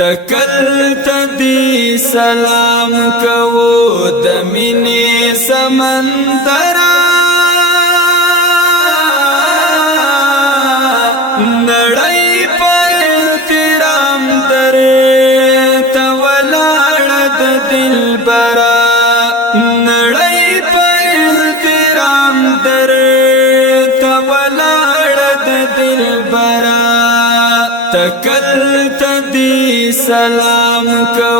تکل تدی سلام کو د مینې سمندر نړۍ په احترام درې ته ولاړ د دلبر نړۍ په احترام درې ته ولاړ د دلبر تکل تدی سلام کو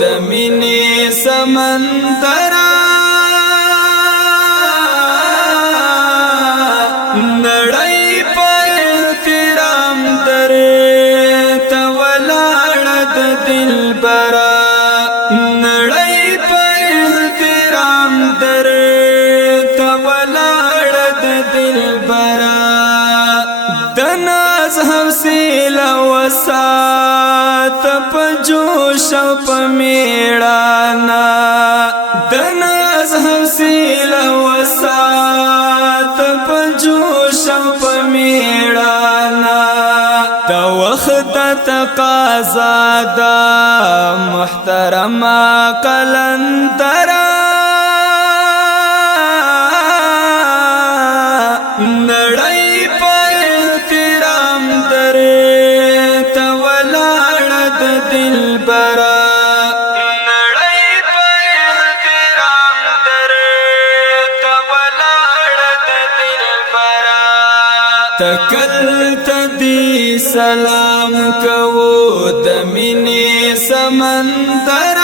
د مینې سمندر نړۍ په احترام درې ته ولاړ د دلبر نړۍ په احترام درې ته ولاړ د دلبر د ناز حوصله وسات په جوش او په میړانا د ناز حوصله وسات په جوش او په میړانا د وخت تقاضا د محترمه قلندر نړۍ په احترام درې ته ولاړ د دلبر نړۍ په احترام درې ته ولاړ د دلبر تکل تدی سلام کو د مینې سمندر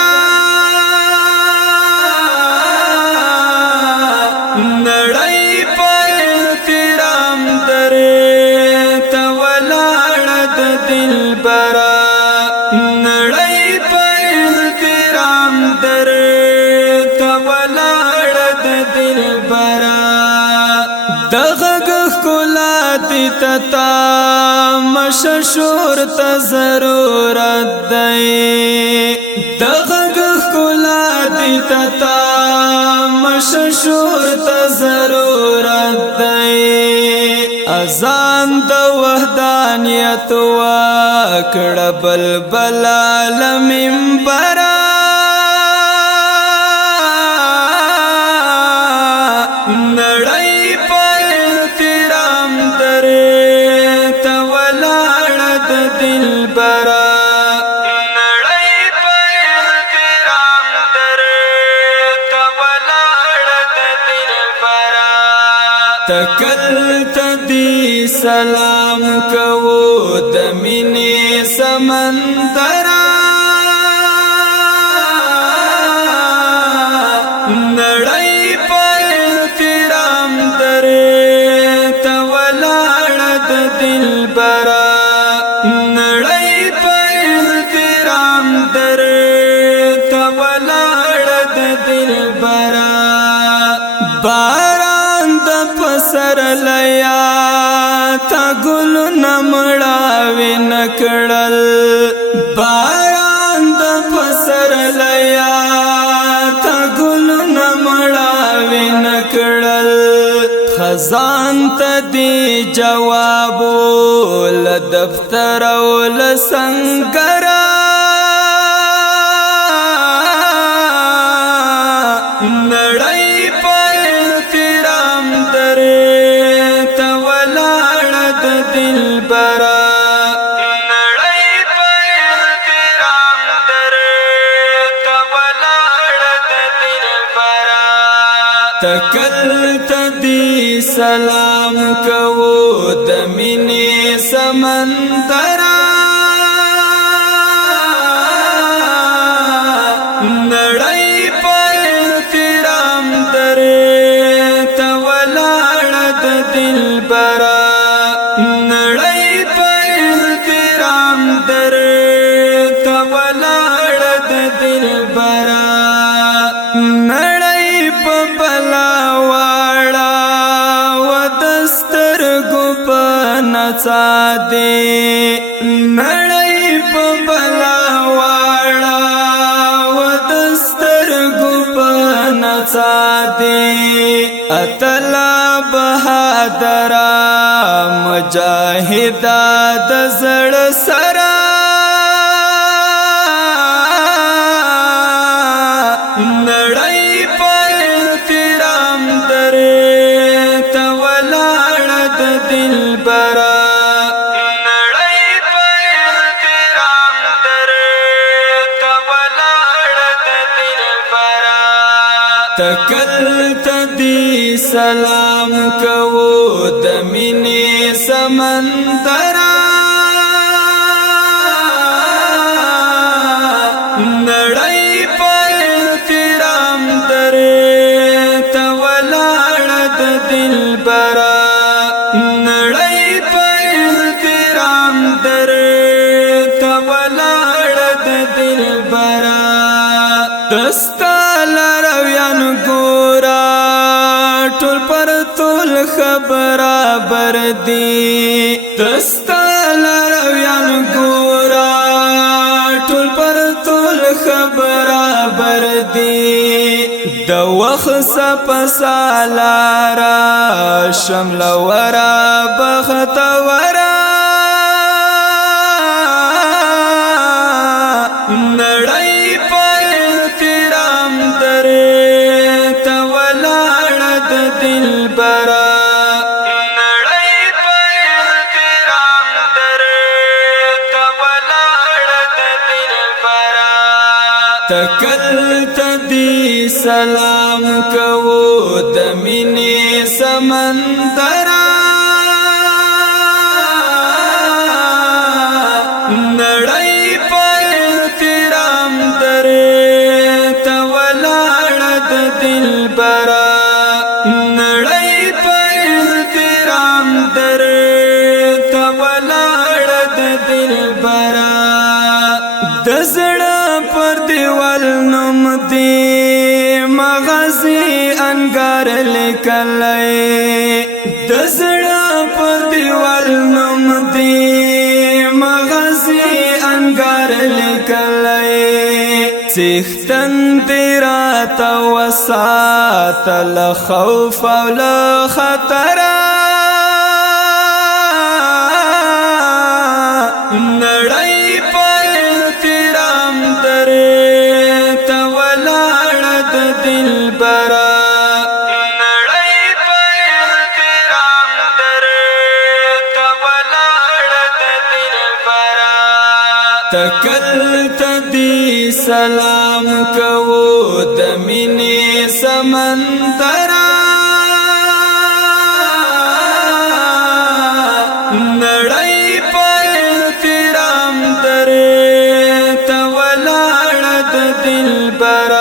نړۍ په احترام درې ته ولاړ د دلبر نړۍ په احترام درې ته ولاړ د دلبر دغه ښکلا دي تتا مششور ته ضرورت دی دغه ښکلا دي تتا مششور ته ضرورت دی اذان د وحدانیت وکړه بلبل المنبر نړۍ په احترام درې ته ولاړ د دلبر نړۍ په احترام درې ته ولاړ د دلبر تکل تدی سلام کو د مینې سمندر نړۍ په احترام درې ته ولاړ د دلبر نړۍ په احترام درې ته ولاړ د دلبر باران د پسر لیا تا ګل نمړاوي نکړل باران د پسر لیا تا ګل نمړاوي نکړل خزان ته دی جواب ول دفتر ول سنگر نړۍ په احترام درې ته ولاړ د دلبر نړۍ په احترام درې ته ولاړ د دلبر تکل تدی سلام کو د مینې سمندر نړۍ په احترام درې ته ولاړ د دلبر نړۍ په احترام درې ته ولاړ د دلبر نړۍ په بلا واړه و دسترګو په نڅا دې نړۍ په بلا واړه و دسترګو په نڅا دې اتلا بهادر مجاهد د زړه سره تکل تدی سلام کو د مینې سمندر نړۍ په احترام درې ته ولاړ د دلبر نړۍ په احترام درې ته ولاړ د دلبر دستا لرویان ګورا ټول پر ټول خبره بر دی دستا لرویان ګورا ټول پر ټول خبره بر دی د وخت سپ سالارا شمل ورا بخت ورا نړۍ په احترام درې ته ولاړ د دلبر نړۍ په احترام درې ته ولاړ د دلبر تکل تدی سلام کو د مینې سمندر نړۍ په احترام درې ته ولاړ د دلبر نړۍ په احترام درې ته ولاړ د دلبر د زړه پر دیوال نوم دی مغازی انګار لیکلی د زړه پر دیوال نوم دی مغازی انګار لیکلی څښتن دی راته وساتل خوف او له خطر نړۍ په احترام درې ته ولاړ د دلبر نړۍ په احترام درې ته ولاړ د دلبر تکل تدی سلام کو د مینې سمندر نړۍ په احترام درې ته ولاړ د دلبر